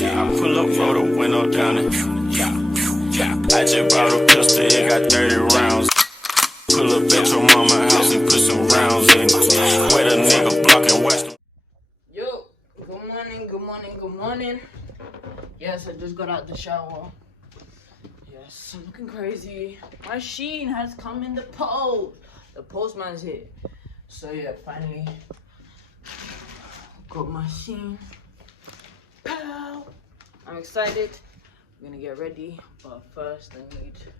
I pull up, roll the window down it. I just bought a pistol, it got 30 rounds. Pull up at your mama's house and put some rounds in. Wait a nigga block and watch them. Yo, good morning, good morning, good morning. Yes, I just got out the shower. Yes, I'm looking crazy. My Shein has come in the post. The postman's here. So yeah, finally got my Shein. Pow! I'm excited. I'm gonna get ready, but first I need to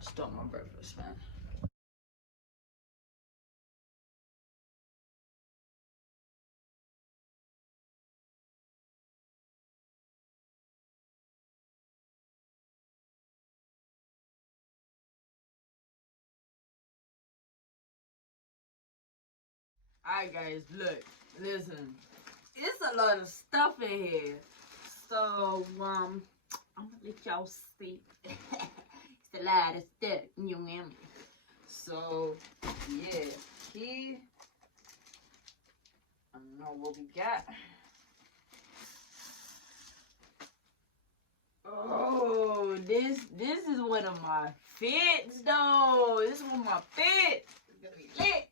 start my breakfast, man. Alright guys, look, listen. It's a lot of stuff in here. So, I'm gonna let y'all see. It's a lot of stuff, you know. So, yeah, here, I don't know what we got. Oh, this is one of my fits, though. This is one of my fits. It's gonna be lit.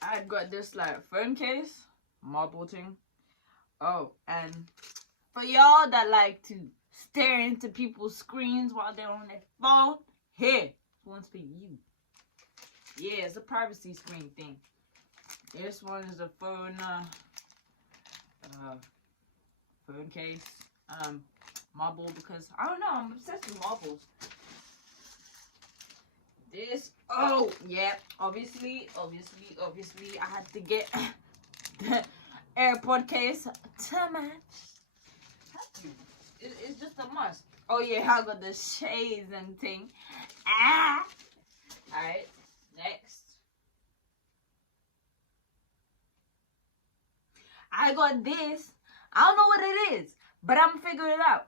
I got this like phone case, marble thing. Oh, and for y'all that like to stare into people's screens while they're on their phone, here, this one's for you. Yeah, it's a privacy screen thing. This one is a phone case, marble, because I don't know, I'm obsessed with marbles. This, oh yeah, obviously I had to get the AirPod case to match. It's just a must. Oh yeah, I got the shades and thing. Alright, next I got this. I don't know what it is, but I'm figuring it out.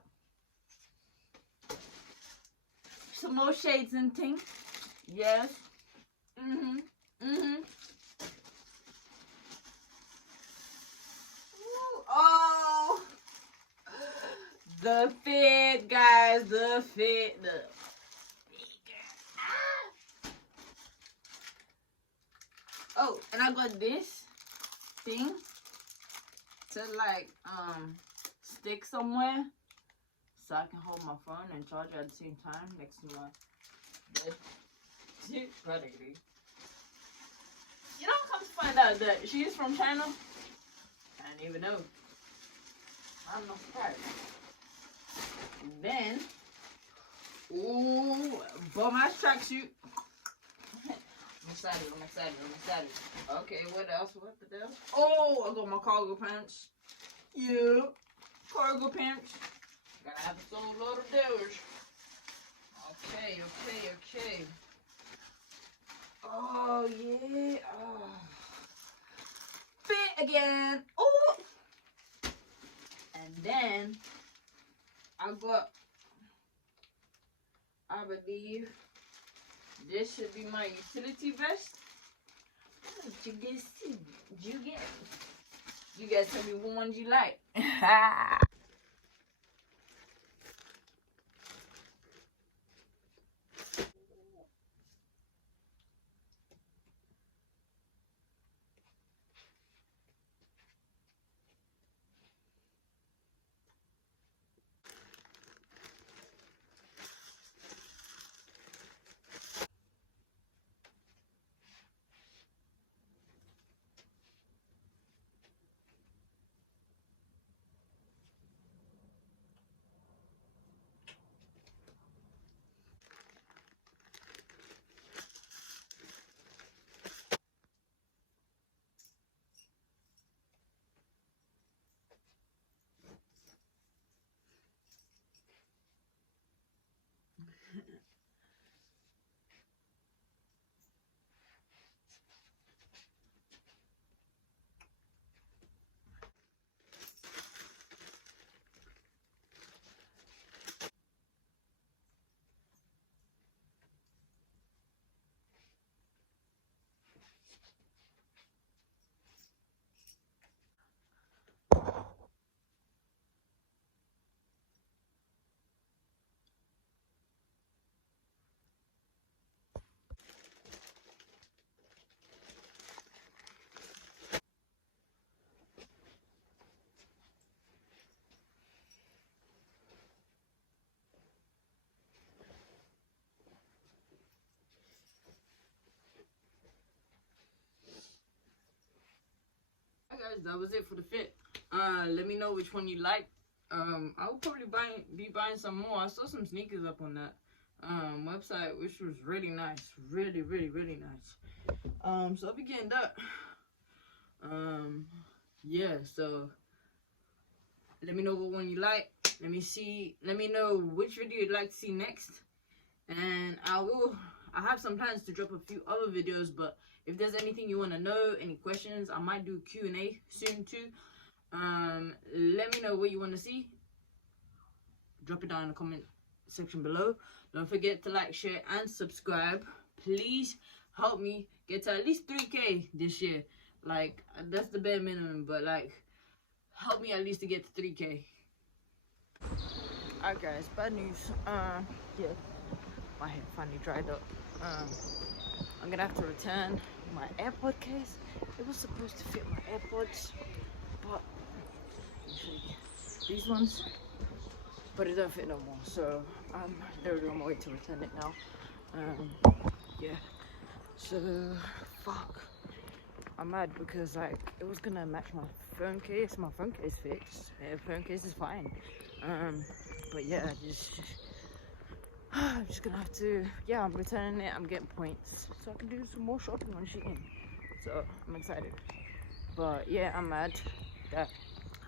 Some more shades and thing. Yes. Ooh, oh, the fit, guys. The fit. Oh, and I got this thing to like stick somewhere so I can hold my phone and charge it at the same time next to my bed. Practically. You know, come to find out that she's from China. I didn't even know. I'm not surprised. And then, ooh, bum ass tracksuit. I'm excited. Okay, what else? What the hell? Oh, I got my cargo pants. Yeah, cargo pants. Gotta have a whole load of those. Okay. Oh, yeah. Oh. Fit again. Oh. And then, I believe, this should be my utility vest. What did you get? You guys tell me what ones you like. guys, that was it for the fit. Let me know which one you like. I'll probably be buying some more. I saw some sneakers up on that website, which was really nice, really nice. So I'll be getting that. Yeah, so let me know what one you like. Let me know which video you'd like to see next, and I have some plans to drop a few other videos, but if there's anything you want to know, any questions, I might do Q&A soon too. Let me know what you want to see. Drop it down in the comment section below. Don't forget to like, share, and subscribe. Please help me get to at least 3K this year. Like, that's the bare minimum, but like, help me at least to get to 3K. Alright guys, bad news. Yeah, my hair finally dried up. I'm gonna have to return my AirPod case. It was supposed to fit my AirPods, but these ones, but it don't fit no more. So I'm literally on my way to return it now. Yeah. So fuck. I'm mad because like it was gonna match my phone case. My phone case fits. Yeah, phone case is fine. But yeah, I'm just gonna have to. Yeah, I'm returning it. I'm getting points so I can do some more shopping on Shein. So I'm excited. But yeah, I'm mad that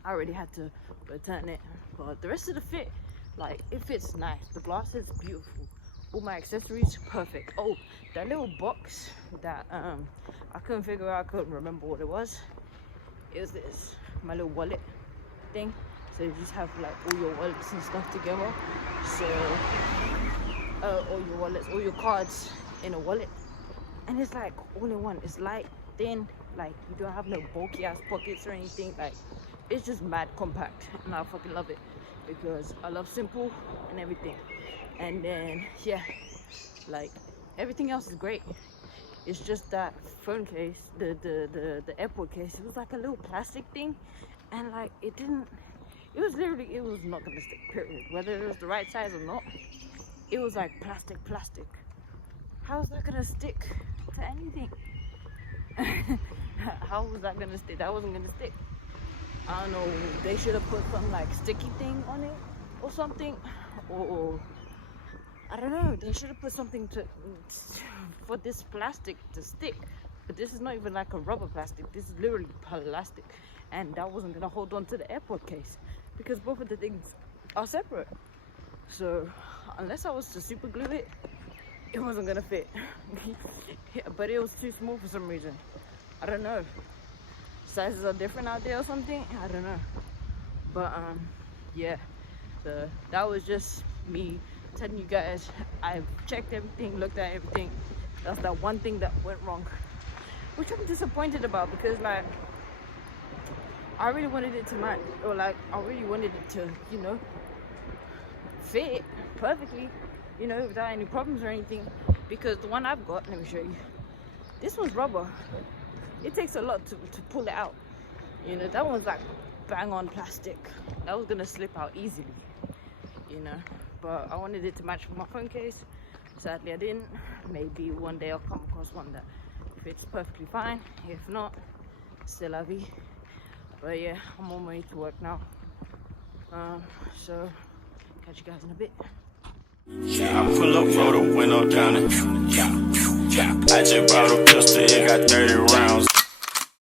I already had to return it. But the rest of the fit, like it fits nice. The glass is beautiful. All my accessories perfect. Oh, that little box that I couldn't figure out, I couldn't remember what it was. It was this, my little wallet thing. So you just have like all your wallets and stuff together. So all your wallets, all your cards in a wallet. And it's like all in one. It's light, thin, like you don't have no bulky ass pockets or anything. Like it's just mad compact, and I fucking love it because I love simple and everything. And then yeah, like everything else is great. It's just that phone case, the AirPod case, it was like a little plastic thing, and like it was not gonna stick, period. Whether it was the right size or not, it was like plastic. How is that gonna stick to anything? How was that gonna stick? That wasn't gonna stick. I don't know, they should have put some like sticky thing on it or something, or I don't know, they should have put something for this plastic to stick. But this is not even like a rubber plastic, this is literally plastic, and that wasn't gonna hold on to the AirPod case because both of the things are separate. So unless I was to super glue it, it wasn't gonna fit. Yeah, but it was too small for some reason. I don't know, sizes are different out there or something, I don't know. But yeah, that was just me telling you guys I've checked everything, looked at everything. That's that one thing that went wrong, which I'm disappointed about because like I really wanted it to match, or like I really wanted it to, you know, fit perfectly, you know, without any problems or anything. Because the one I've got, let me show you, this one's rubber. It takes a lot to pull it out, you know. That one's like bang on plastic. That was gonna slip out easily, you know. But I wanted it to match with my phone case. Sadly I didn't. Maybe one day I'll come across one that fits perfectly fine. If not, c'est la vie. But yeah, I'm on my way to work now. So catch you guys in a bit. Yeah, I pull up, roll the window down and I just brought a pistol, it got 30 rounds.